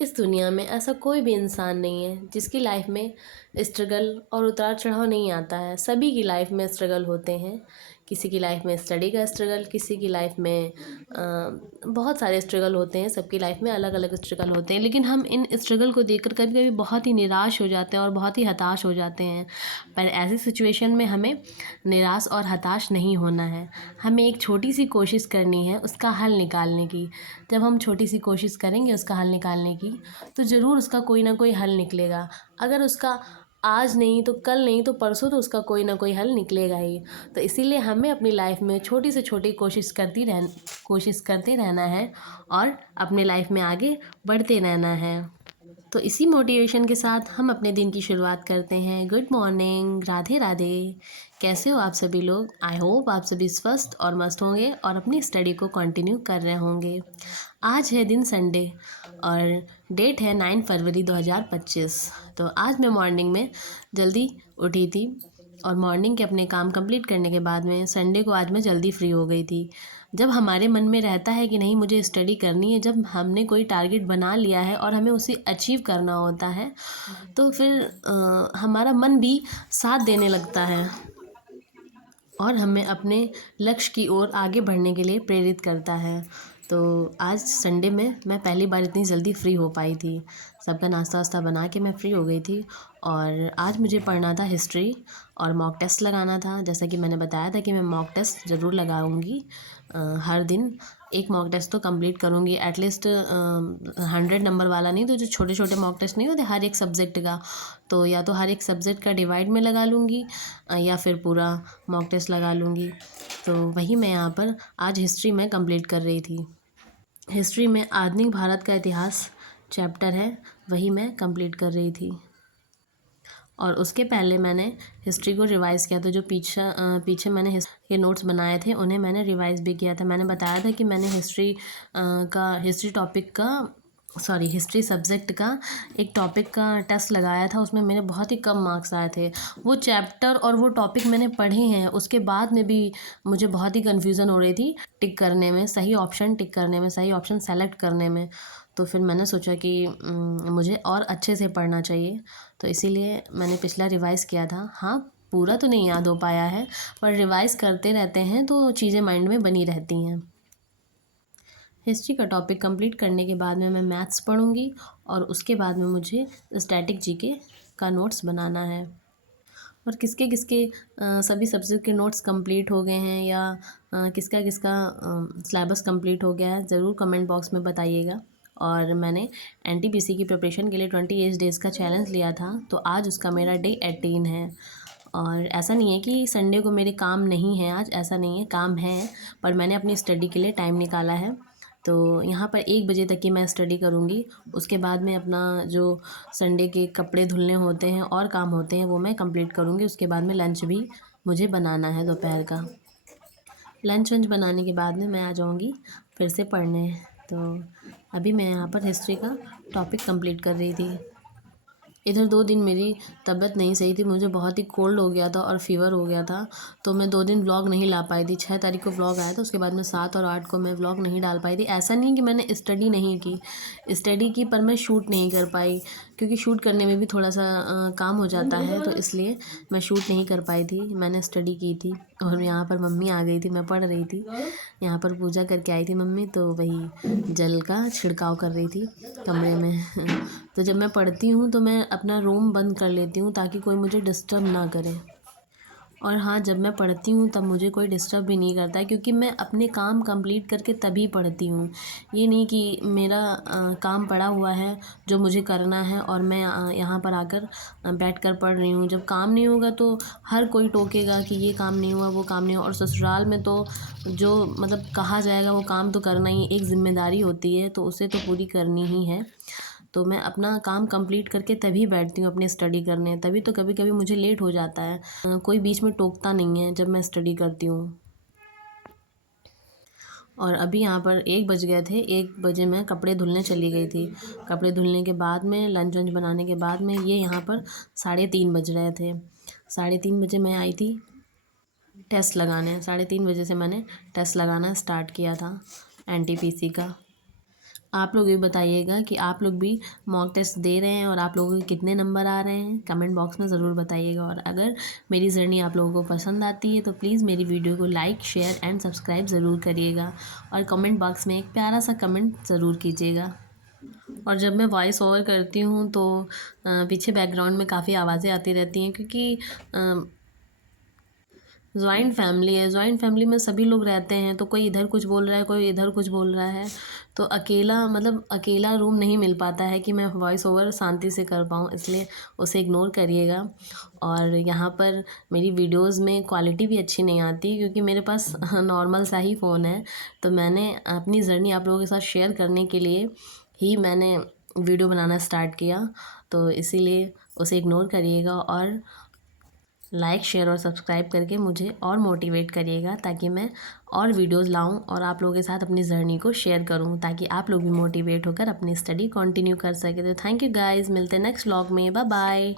इस दुनिया में ऐसा कोई भी इंसान नहीं है जिसकी लाइफ में स्ट्रगल और उतार चढ़ाव नहीं आता है। सभी की लाइफ में स्ट्रगल होते हैं। किसी की लाइफ में स्टडी का स्ट्रगल, किसी की लाइफ में बहुत सारे स्ट्रगल होते हैं। सबकी लाइफ में अलग अलग स्ट्रगल होते हैं, लेकिन हम इन स्ट्रगल को देखकर कभी कभी बहुत ही निराश हो जाते हैं और बहुत ही हताश हो जाते हैं। पर ऐसी सिचुएशन में हमें निराश और हताश नहीं होना है। हमें एक छोटी सी कोशिश करनी है उसका हल निकालने की। जब हम छोटी सी कोशिश करेंगे उसका हल निकालने की, तो ज़रूर उसका कोई ना कोई हल निकलेगा। अगर उसका आज नहीं तो कल नहीं तो परसों तो उसका कोई ना कोई हल निकलेगा ही। तो इसीलिए हमें अपनी लाइफ में छोटी से छोटी कोशिश करते रहना है और अपने लाइफ में आगे बढ़ते रहना है। तो इसी मोटिवेशन के साथ हम अपने दिन की शुरुआत करते हैं। Good morning, Radhe Radhe. कैसे हो आप सभी लोग? आई होप आप सभी स्वस्थ और मस्त होंगे और अपनी स्टडी को कंटिन्यू कर रहे होंगे। आज है दिन संडे और डेट है 9 फरवरी 2025। तो आज मैं मॉर्निंग में जल्दी उठी थी और मॉर्निंग के अपने काम कंप्लीट करने के बाद में संडे को आज मैं जल्दी फ्री हो गई थी। जब हमारे मन में रहता है कि नहीं मुझे स्टडी करनी है, जब हमने कोई टारगेट बना लिया है और हमें उसे अचीव करना होता है, तो फिर हमारा मन भी साथ देने लगता है और हमें अपने लक्ष्य की ओर आगे बढ़ने के लिए प्रेरित करता है। तो आज संडे में मैं पहली बार इतनी जल्दी फ्री हो पाई थी। सबका नाश्ता वास्ता बना के मैं फ्री हो गई थी और आज मुझे पढ़ना था हिस्ट्री और मॉक टेस्ट लगाना था। जैसा कि मैंने बताया था कि मैं मॉक टेस्ट ज़रूर लगाऊंगी। हर दिन एक मॉक टेस्ट तो कंप्लीट करूंगी, एटलीस्ट 100 नंबर वाला नहीं तो जो छोटे छोटे मॉक टेस्ट नहीं होते हर एक सब्जेक्ट का, तो या तो हर एक सब्जेक्ट का डिवाइड में लगा लूँगी या फिर पूरा मॉक टेस्ट लगा लूँगी। तो वही मैं यहाँ पर आज हिस्ट्री में कंप्लीट कर रही थी। हिस्ट्री में आधुनिक भारत का इतिहास चैप्टर है, वही मैं कंप्लीट कर रही थी। और उसके पहले मैंने हिस्ट्री को रिवाइज़ किया था। जो पीछे मैंने हिस्ट्री के नोट्स बनाए थे उन्हें मैंने रिवाइज़ भी किया था। मैंने बताया था कि मैंने हिस्ट्री सब्जेक्ट का एक टॉपिक का टेस्ट लगाया था, उसमें मेरे बहुत ही कम मार्क्स आए थे। वो चैप्टर और वो टॉपिक मैंने पढ़े हैं, उसके बाद में भी मुझे बहुत ही कन्फ्यूज़न हो रही थी टिक करने में, सही ऑप्शन टिक करने में, सही ऑप्शन सेलेक्ट करने में। तो फिर मैंने सोचा कि मुझे और अच्छे से पढ़ना चाहिए, तो इसीलिए मैंने पिछला रिवाइज़ किया था। हाँ, पूरा तो नहीं याद हो पाया है, पर रिवाइज़ करते रहते हैं तो चीज़ें माइंड में बनी रहती हैं। हिस्ट्री का टॉपिक कंप्लीट करने के बाद में मैं मैथ्स पढ़ूंगी और उसके बाद में मुझे स्टैटिक जीके का नोट्स बनाना है। और किसके किसके सभी सब्जेक्ट के नोट्स कंप्लीट हो गए हैं या किसका किसका सिलेबस कंप्लीट हो गया है, ज़रूर कमेंट बॉक्स में बताइएगा। और मैंने एनटीपीसी की प्रिपरेशन के लिए 28 डेज़ का चैलेंज लिया था, तो आज उसका मेरा डे 18 है। और ऐसा नहीं है कि संडे को मेरे काम नहीं है, आज ऐसा नहीं है, काम है, पर मैंने अपनी स्टडी के लिए टाइम निकाला है। तो यहाँ पर 1 बजे तक की मैं स्टडी करूँगी। उसके बाद में अपना जो संडे के कपड़े धुलने होते हैं और काम होते हैं वो मैं कंप्लीट करूँगी। उसके बाद में लंच भी मुझे बनाना है दोपहर का। लंच वंच बनाने के बाद में मैं आ जाऊँगी फिर से पढ़ने। तो अभी मैं यहाँ पर हिस्ट्री का टॉपिक कंप्लीट कर रही थी। इधर 2 दिन मेरी तबीयत नहीं सही थी, मुझे बहुत ही कोल्ड हो गया था और फ़ीवर हो गया था, तो मैं 2 दिन व्लॉग नहीं ला पाई थी। 6 तारीख को व्लॉग आया था, उसके बाद में 7 और 8 को मैं व्लॉग नहीं डाल पाई थी। ऐसा नहीं कि मैंने स्टडी नहीं की, स्टडी की, पर मैं शूट नहीं कर पाई, क्योंकि शूट करने में भी थोड़ा सा काम हो जाता है, तो इसलिए मैं शूट नहीं कर पाई थी। मैंने स्टडी की थी और यहाँ पर मम्मी आ गई थी, मैं पढ़ रही थी। यहाँ पर पूजा करके आई थी मम्मी, तो वही जल का छिड़काव कर रही थी कमरे में। तो जब मैं पढ़ती हूँ तो मैं अपना रूम बंद कर लेती हूँ ताकि कोई मुझे डिस्टर्ब ना करे। और हाँ, जब मैं पढ़ती हूँ तब मुझे कोई डिस्टर्ब भी नहीं करता है, क्योंकि मैं अपने काम कंप्लीट करके तभी पढ़ती हूँ। ये नहीं कि मेरा काम पड़ा हुआ है जो मुझे करना है और मैं यहाँ पर आकर बैठ कर पढ़ रही हूँ। जब काम नहीं होगा तो हर कोई टोकेगा कि ये काम नहीं हुआ, वो काम नहीं हुआ। और ससुराल में तो जो मतलब कहा जाएगा वो काम तो करना ही एक ज़िम्मेदारी होती है, तो उसे तो पूरी करनी ही है। तो मैं अपना काम कंप्लीट करके तभी बैठती हूँ अपनी स्टडी करने, तभी तो कभी कभी मुझे लेट हो जाता है। कोई बीच में टोकता नहीं है जब मैं स्टडी करती हूँ। और अभी यहाँ पर 1 बज गए थे, 1 बजे मैं कपड़े धुलने चली गई थी। कपड़े धुलने के बाद में लंच वंच बनाने के बाद में ये यहाँ पर 3:30 बज रहे थे। 3:30 बजे मैं आई थी टेस्ट लगाने। 3:30 बजे से मैंने टेस्ट लगाना स्टार्ट किया था एनटीपीसी का। आप लोग ये बताइएगा कि आप लोग भी मॉक टेस्ट दे रहे हैं और आप लोगों के कितने नंबर आ रहे हैं, कमेंट बॉक्स में ज़रूर बताइएगा। और अगर मेरी जर्नी आप लोगों को पसंद आती है तो प्लीज़ मेरी वीडियो को लाइक, शेयर एंड सब्सक्राइब ज़रूर करिएगा और कमेंट बॉक्स में एक प्यारा सा कमेंट ज़रूर कीजिएगा। और जब मैं वॉइस ओवर करती हूँ तो पीछे बैकग्राउंड में काफ़ी आवाज़ें आती रहती हैं, क्योंकि जॉइंट फैमिली है। जॉइंट फैमिली में सभी लोग रहते हैं, तो कोई इधर कुछ बोल रहा है, कोई इधर कुछ बोल रहा है, तो अकेला रूम नहीं मिल पाता है कि मैं वॉइस ओवर शांति से कर पाऊँ, इसलिए उसे इग्नोर करिएगा। और यहाँ पर मेरी वीडियोज़ में क्वालिटी भी अच्छी नहीं आती, क्योंकि मेरे पास नॉर्मल सा ही फ़ोन है। तो मैंने अपनी जर्नी आप लोगों के साथ शेयर करने के लिए ही मैंने वीडियो बनाना स्टार्ट किया, तो इसीलिए उसे इग्नोर करिएगा और लाइक, शेयर और सब्सक्राइब करके मुझे और मोटिवेट करिएगा, ताकि मैं और वीडियोज़ लाऊं और आप लोगों के साथ अपनी जर्नी को शेयर करूं, ताकि आप लोग भी मोटिवेट होकर अपनी स्टडी कंटिन्यू कर सकें। तो थैंक यू गाइस, मिलते हैं नेक्स्ट व्लॉग में। Bye bye.